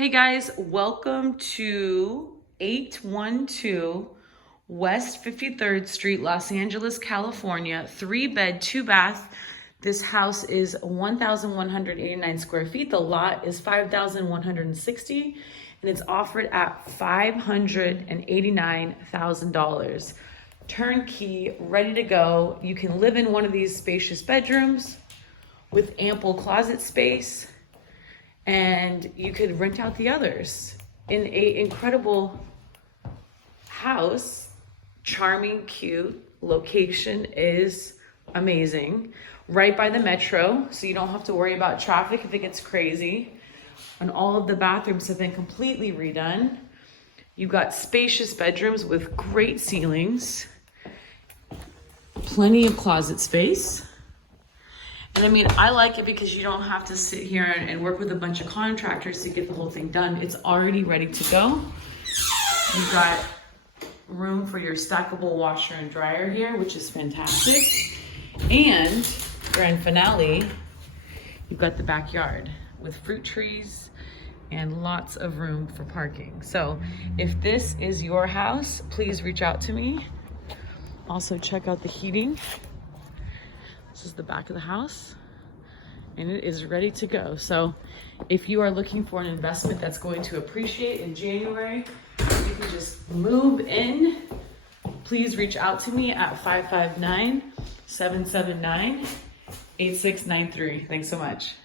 Hey guys, welcome to 812 West 53rd Street, Los Angeles, California. 3-bed, 2-bath. This house is 1,189 square feet. The lot is 5,160 and it's offered at $589,000. Turnkey, ready to go. You can live in one of these spacious bedrooms with ample closet space, and you could rent out the others in a incredible house. Charming, cute, location is amazing, right by the metro, so you don't have to worry about traffic if it gets crazy. And all of the bathrooms have been completely redone. You've got spacious bedrooms with great ceilings, plenty of closet space. And I mean, I like it because you don't have to sit here and work with a bunch of contractors to get the whole thing done. It's already ready to go. You've got room for your stackable washer and dryer here, which is fantastic. And grand finale, you've got the backyard with fruit trees and lots of room for parking. So if this is your house, please reach out to me. Also check out the heating. This is the back of the house and it is ready to go. So if you are looking for an investment that's going to appreciate in January, you can just move in. Please reach out to me at 559-779-8693. Thanks so much.